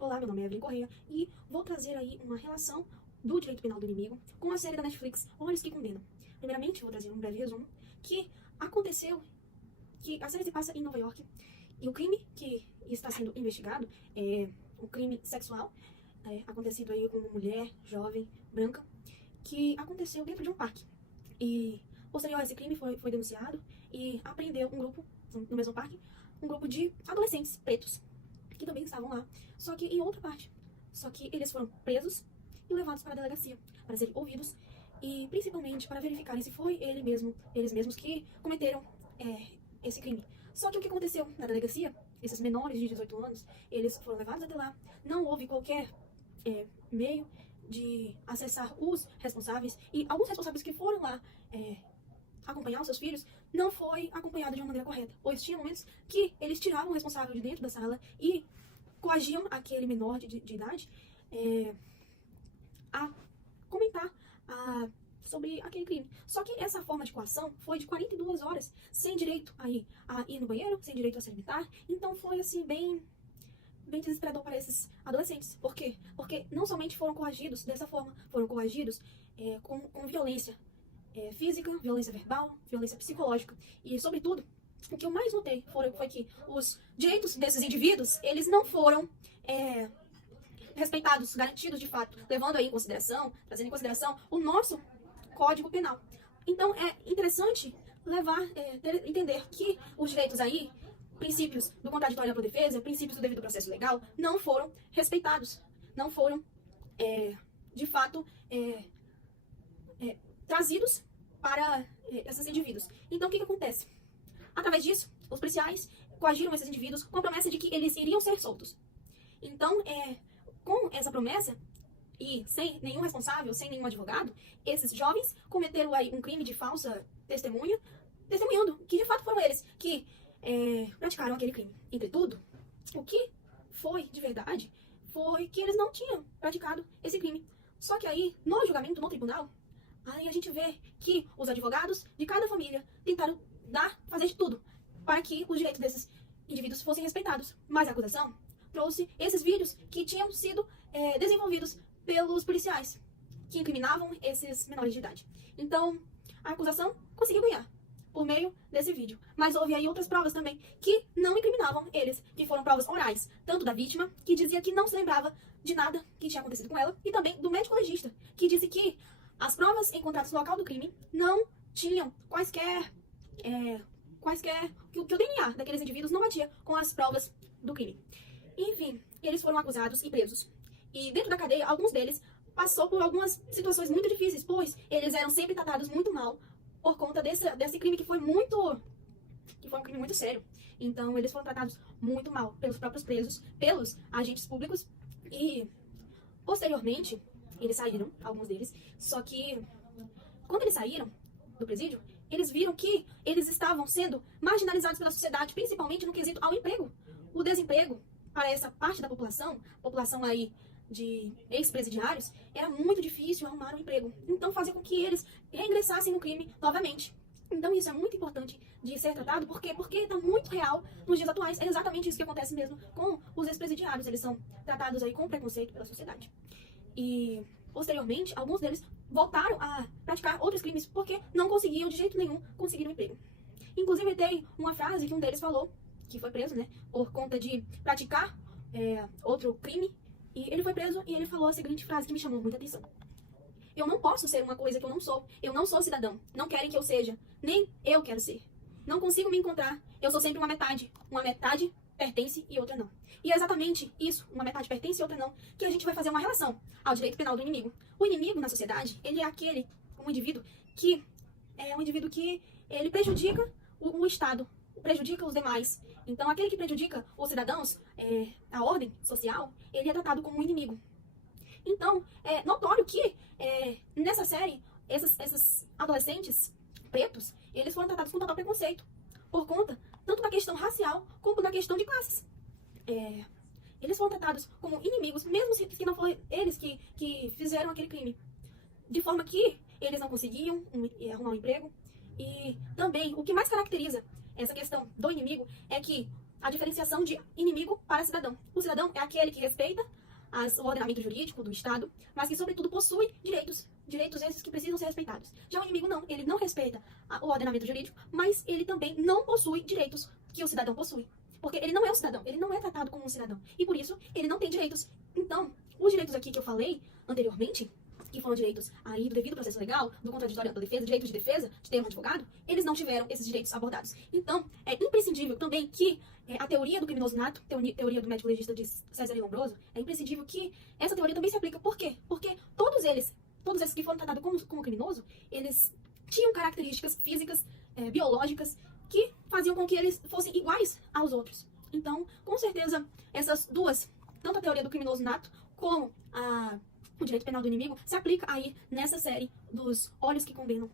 Olá, meu nome é Evelyn Correia e vou trazer aí uma relação do direito penal do inimigo com a série da Netflix Olhos que Condenam. Primeiramente, vou trazer um breve resumo que aconteceu, que a série se passa em Nova York e o crime que está sendo investigado é um crime sexual acontecido aí com uma mulher jovem, branca, que aconteceu dentro de um parque. E posterior a esse crime foi denunciado e apreendeu um grupo, no mesmo parque, um grupo de adolescentes pretos que também estavam lá, só que em outra parte. Só que eles foram presos e levados para a delegacia, para serem ouvidos e principalmente para verificarem se foi eles mesmos que cometeram esse crime. Só que o que aconteceu na delegacia, esses menores de 18 anos, eles foram levados até lá, não houve qualquer meio de acessar os responsáveis, e alguns responsáveis que foram lá acompanhar os seus filhos, não foi acompanhado de uma maneira correta, pois tinha momentos que eles tiravam o responsável de dentro da sala e coagiam aquele menor de idade a comentar sobre aquele crime. Só que essa forma de coação foi de 42 horas, sem direito a ir no banheiro, sem direito a se alimentar, então foi assim, bem desesperador para esses adolescentes. Por quê? Porque não somente foram coagidos dessa forma, foram coagidos com violência física, violência verbal, violência psicológica. E, sobretudo, o que eu mais notei foi que os direitos desses indivíduos, eles não foram respeitados, garantidos de fato, levando aí em consideração, trazendo em consideração o nosso Código Penal. Então, é interessante entender que os direitos aí, princípios do contraditório e ampla defesa, princípios do devido processo legal, não foram respeitados, não foram, de fato, trazidos para esses indivíduos. Então, o que acontece? Através disso, os policiais coagiram esses indivíduos com a promessa de que eles iriam ser soltos. Então, com essa promessa, e sem nenhum responsável, sem nenhum advogado, esses jovens cometeram aí um crime de falsa testemunha, testemunhando que de fato foram eles que praticaram aquele crime. Entretudo, o que foi de verdade foi que eles não tinham praticado esse crime. Só que aí, no julgamento, no tribunal, aí a gente vê que os advogados de cada família tentaram fazer de tudo para que os direitos desses indivíduos fossem respeitados. Mas a acusação trouxe esses vídeos que tinham sido desenvolvidos pelos policiais, que incriminavam esses menores de idade. Então, a acusação conseguiu ganhar por meio desse vídeo. Mas houve aí outras provas também que não incriminavam eles, que foram provas orais, tanto da vítima, que dizia que não se lembrava de nada que tinha acontecido com ela, e também do médico legista, que disse que as provas encontradas no local do crime não tinham quaisquer que o DNA daqueles indivíduos não batia com as provas do crime. Enfim, eles foram acusados e presos. E dentro da cadeia, alguns deles passou por algumas situações muito difíceis, pois eles eram sempre tratados muito mal por conta desse crime que foi um crime muito sério. Então, eles foram tratados muito mal pelos próprios presos, pelos agentes públicos, e posteriormente eles saíram, alguns deles, só que quando eles saíram do presídio, eles viram que eles estavam sendo marginalizados pela sociedade, principalmente no quesito ao emprego. O desemprego para essa parte da população aí de ex-presidiários, era muito difícil arrumar um emprego. Então fazia com que eles reingressassem no crime novamente. Então isso é muito importante de ser tratado, porque está muito real nos dias atuais. É exatamente isso que acontece mesmo com os ex-presidiários. Eles são tratados aí com preconceito pela sociedade. E posteriormente, alguns deles voltaram a praticar outros crimes porque não conseguiam de jeito nenhum conseguir um emprego. Inclusive tem uma frase que um deles falou, que foi preso, por conta de praticar outro crime, e ele foi preso e ele falou a seguinte frase que me chamou muita atenção: eu não posso ser uma coisa que eu não sou. Eu não sou cidadão. Não querem que eu seja. Nem eu quero ser. Não consigo me encontrar. Eu sou sempre uma metade. Uma metade pertence e outra não. E é exatamente isso, uma metade pertence e outra não, que a gente vai fazer uma relação ao direito penal do inimigo. O inimigo na sociedade, ele é um indivíduo que ele prejudica o Estado, prejudica os demais. Então, aquele que prejudica os cidadãos, a ordem social, ele é tratado como um inimigo. Então, é notório que nessa série, esses adolescentes pretos, eles foram tratados com total preconceito, por conta tanto da questão racial, como da questão de classes. Eles foram tratados como inimigos, mesmo se não foram eles que fizeram aquele crime. De forma que eles não conseguiam arrumar um emprego. E também, o que mais caracteriza essa questão do inimigo é que a diferenciação de inimigo para cidadão. O cidadão é aquele que respeita o ordenamento jurídico do Estado, mas que, sobretudo, possui direitos. Direitos esses que precisam ser respeitados. Já o inimigo não, ele não respeita o ordenamento jurídico, mas ele também não possui direitos que o cidadão possui. Porque ele não é um cidadão, ele não é tratado como um cidadão. E por isso, ele não tem direitos. Então, os direitos aqui que eu falei anteriormente, que foram direitos aí do devido processo legal, do contraditório da defesa, direitos de defesa, de ter um advogado, eles não tiveram esses direitos abordados. Então, é imprescindível também que a teoria do criminoso nato, teoria do médico legista de César Lombroso, é imprescindível que essa teoria também se aplica. Por quê? Porque todos esses que foram tratados como criminoso, eles tinham características físicas, biológicas, que faziam com que eles fossem iguais aos outros. Então, com certeza, essas duas, tanto a teoria do criminoso nato, como o direito penal do inimigo, se aplica aí nessa série dos olhos que condenam.